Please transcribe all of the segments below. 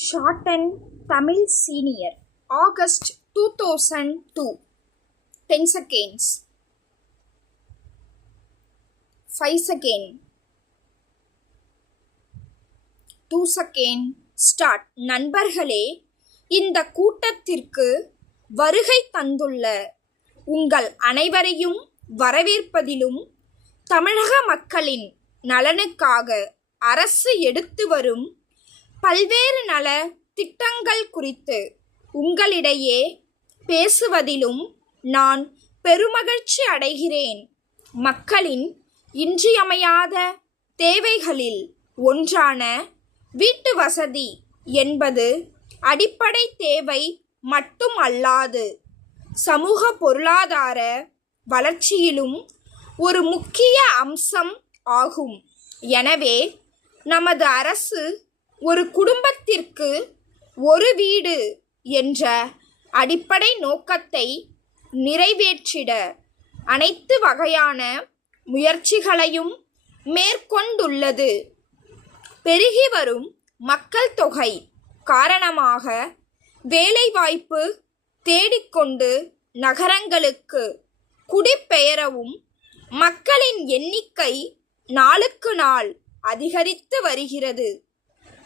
Shortened Tamil Senior, August 2002. 10 seconds. 5 seconds. 2 seconds. Start. நண்பர்களே, இந்த கூட்டத்திற்கு வருகை தந்துள்ள உங்கள் அனைவரையும் வரவேற்பதிலும் தமிழக மக்களின் நலனுக்காக அரசு எடுத்து வரும் பல்வேறு நல திட்டங்கள் குறித்து உங்களிடையே பேசுவதிலும் நான் பெருமகிழ்ச்சி அடைகிறேன். மக்களின் இன்றியமையாத தேவைகளில் ஒன்றான வீட்டு வசதி என்பது அடிப்படை தேவை மட்டும் அல்லாது சமூக பொருளாதார வளர்ச்சியிலும் ஒரு முக்கிய அம்சம் ஆகும். எனவே நமது அரசு ஒரு குடும்பத்திற்கு ஒரு வீடு என்ற அடிப்படை நோக்கத்தை நிறைவேற்றிட அனைத்து வகையான முயற்சிகளையும் மேற்கொண்டுள்ளது. பெருகி வரும் மக்கள் தொகை காரணமாக வேலைவாய்ப்பு தேடிக்கொண்டு நகரங்களுக்கு குடிபெயரவும் மக்களின் எண்ணிக்கை நாளுக்கு நாள் அதிகரித்து வருகிறது.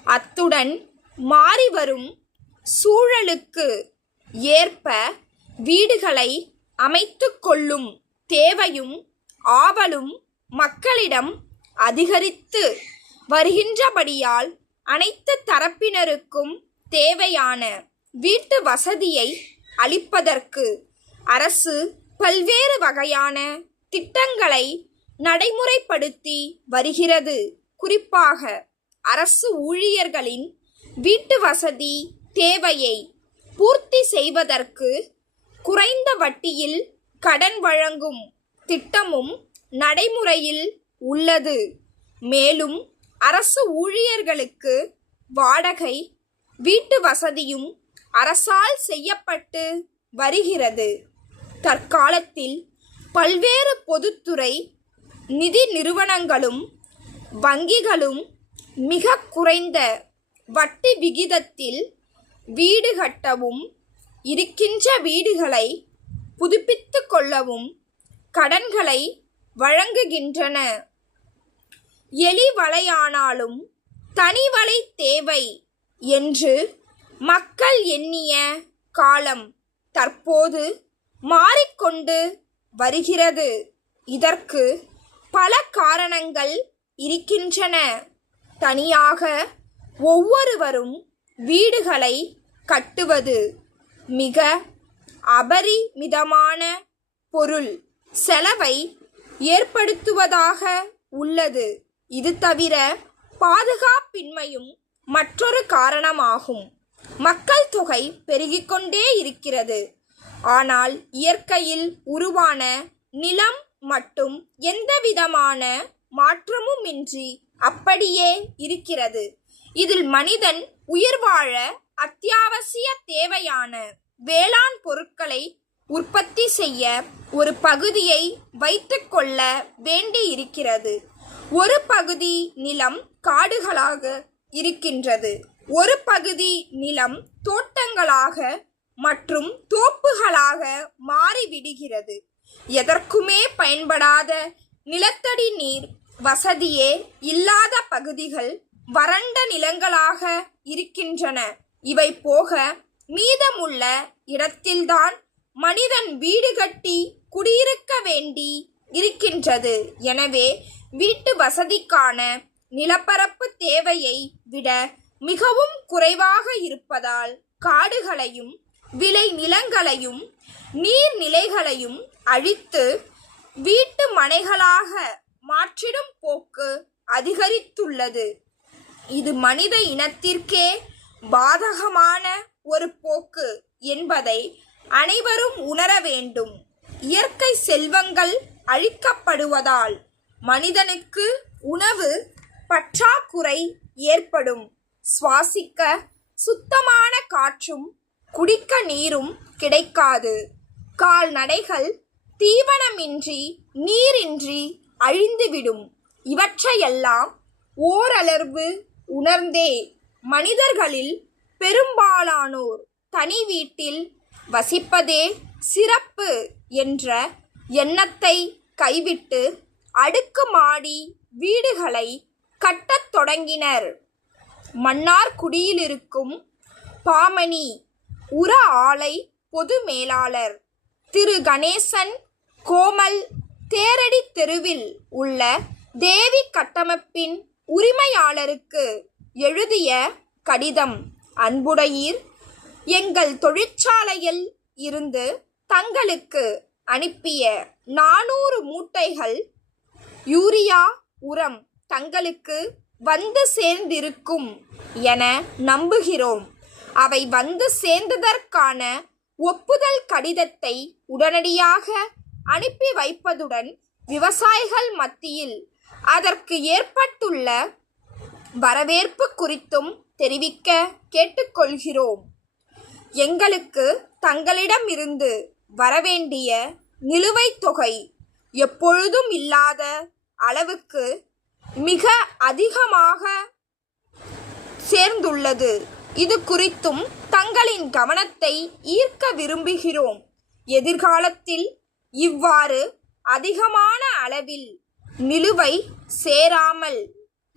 அத்துடன் மாறிவரும் சூழலுக்கு ஏற்ப வீடுகளை அமைத்து கொள்ளும் தேவையும் ஆவலும் மக்களிடம் அதிகரித்து வருகின்றபடியால் அனைத்து தரப்பினருக்கும் தேவையான வீட்டு வசதியை அளிப்பதற்கு அரசு பல்வேறு வகையான திட்டங்களை நடைமுறைப்படுத்தி வருகிறது. குறிப்பாக அரசு ஊழியர்களின் வீட்டு வசதி தேவையை பூர்த்தி செய்வதற்கு குறைந்த வட்டியில் கடன் வழங்கும் திட்டமும் நடைமுறையில் உள்ளது. மேலும் அரசு ஊழியர்களுக்கு வாடகை வீட்டு வசதியும் அரசால் செய்யப்பட்டு வருகிறது. தற்காலத்தில் பல்வேறு பொதுத்துறை நிதி நிறுவனங்களும் வங்கிகளும் மிக குறைந்த வட்டி விகிதத்தில் வீடு கட்டவும் இருக்கின்ற வீடுகளை புதுப்பித்து கொள்ளவும் கடன்களை வழங்குகின்றன. எளிவலையானாலும் தனிவலை தேவை என்று மக்கள் எண்ணிய காலம் தற்போது மாறிக்கொண்டு வருகிறது. இதற்கு பல காரணங்கள் இருக்கின்றன. தனியாக ஒவ்வொருவரும் வீடுகளை கட்டுவது மிக அபரிமிதமான பொருள் செலவை ஏற்படுத்துவதாக உள்ளது. இது தவிர பாதுகாப்பின்மையும் மற்றொரு காரணமாகும். மக்கள் தொகை பெருகிக்கொண்டே இருக்கிறது. ஆனால் இயற்கையில் உருவான நிலம் மட்டும் எந்தவிதமான மாற்றமுமின்றி அப்படியே இருக்கிறது. இதில் மனிதன் உயிர் வாழ அத்தியாவசிய தேவையான வேளாண் பொருட்களை உற்பத்தி செய்ய ஒரு பகுதியை வைத்துக் கொள்ள வேண்டி இருக்கிறது. ஒரு பகுதி நிலம் காடுகளாக இருக்கின்றது. ஒரு பகுதி நிலம் தோட்டங்களாக மற்றும் தோப்புகளாக மாறிவிடுகிறது. எதற்குமே பயன்படாத நிலத்தடி நீர் வசதியே இல்லாத பகுதிகள் வறண்ட நிலங்களாக இருக்கின்றன. இவை போக மீதமுள்ள இடத்தில்தான் மனிதன் வீடு கட்டி குடியிருக்க வேண்டி இருக்கின்றது. எனவே வீட்டு வசதிக்கான நிலப்பரப்பு தேவையை விட மிகவும் குறைவாக இருப்பதால் காடுகளையும் விளை நிலங்களையும் நீர்நிலைகளையும் அழித்து வீட்டு மனைகளாக மாற்றிடும் போக்கு அதிகரித்துள்ளது. இது மனித இனத்திற்கே பாதகமான ஒரு போக்கு என்பதை அனைவரும் உணர வேண்டும். இயற்கை செல்வங்கள் அழிக்கப்படுவதால் மனிதனுக்கு உணவு பற்றாக்குறை ஏற்படும். சுவாசிக்க சுத்தமான காற்றும் குடிக்க நீரும் கிடைக்காது. கால்நடைகள் தீவனமின்றி நீரின்றி அழிந்துவிடும். இவற்றையெல்லாம் ஓரளவு உணர்ந்தே மனிதர்களில் பெரும்பாலானோர் தனி வீட்டில் வசிப்பதே சிறப்பு என்ற எண்ணத்தை கைவிட்டு அடுக்குமாடி வீடுகளை கட்டத் தொடங்கினர். மன்னார்குடியிலிருக்கும் பாமணி உர ஆலை பொது மேலாளர் திரு கணேசன் கோமல் தேரடி தெருவில் உள்ள தேவி கட்டமைப்பின் உரிமையாளருக்கு எழுதிய கடிதம். அன்புடையீர், எங்கள் தொழிற்சாலையில் இருந்து தங்களுக்கு அனுப்பிய 400 மூட்டைகள் யூரியா உரம் தங்களுக்கு வந்து சேர்ந்திருக்கும் என நம்புகிறோம். அவை வந்து சேர்ந்ததற்கான ஒப்புதல் கடிதத்தை உடனடியாக அனுப்பி வைப்பதுடன் விவசாயிகள் மத்தியில் அதற்கு ஏற்பட்டுள்ள வரவேற்பு குறித்தும் தெரிவிக்க கேட்டுக்கொள்கிறோம். எங்களுக்கு தங்களிடமிருந்து வரவேண்டிய நிலுவைத் தொகை எப்பொழுதும் இல்லாத அளவுக்கு மிக அதிகமாக சேர்ந்துள்ளது. இது குறித்தும் தங்களின் கவனத்தை ஈர்க்க விரும்புகிறோம். எதிர்காலத்தில் இவ்வாறு அதிகமான அளவில் நிலுவை சேராமல்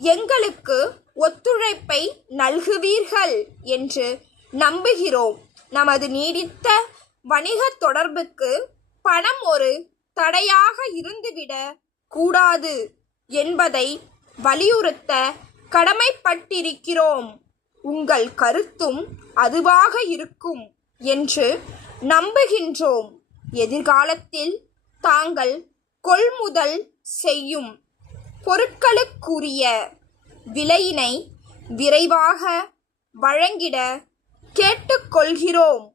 எங்களுக்கு ஒத்துழைப்பை நல்குவீர்கள் என்று நம்புகிறோம். நமது நீடித்த வணிக தொடர்புக்கு பணம் ஒரு தடையாக இருந்துவிடக் கூடாது என்பதை வலியுறுத்த கடமைப்பட்டிருக்கிறோம். உங்கள் கருத்தும் அதுவாக இருக்கும் என்று நம்புகின்றோம். எதிர்காலத்தில் தாங்கள் கொள்முதல் செய்யும் பொருட்களுக்குரிய விலையினை விரைவாக வழங்கிட கேட்டுக்கொள்கிறோம்.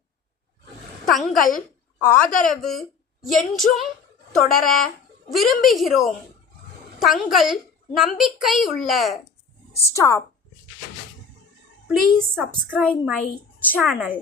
தங்கள் ஆதரவு என்றும் தொடர விரும்புகிறோம். தங்கள் நம்பிக்கையுள்ள stop. Please subscribe my channel.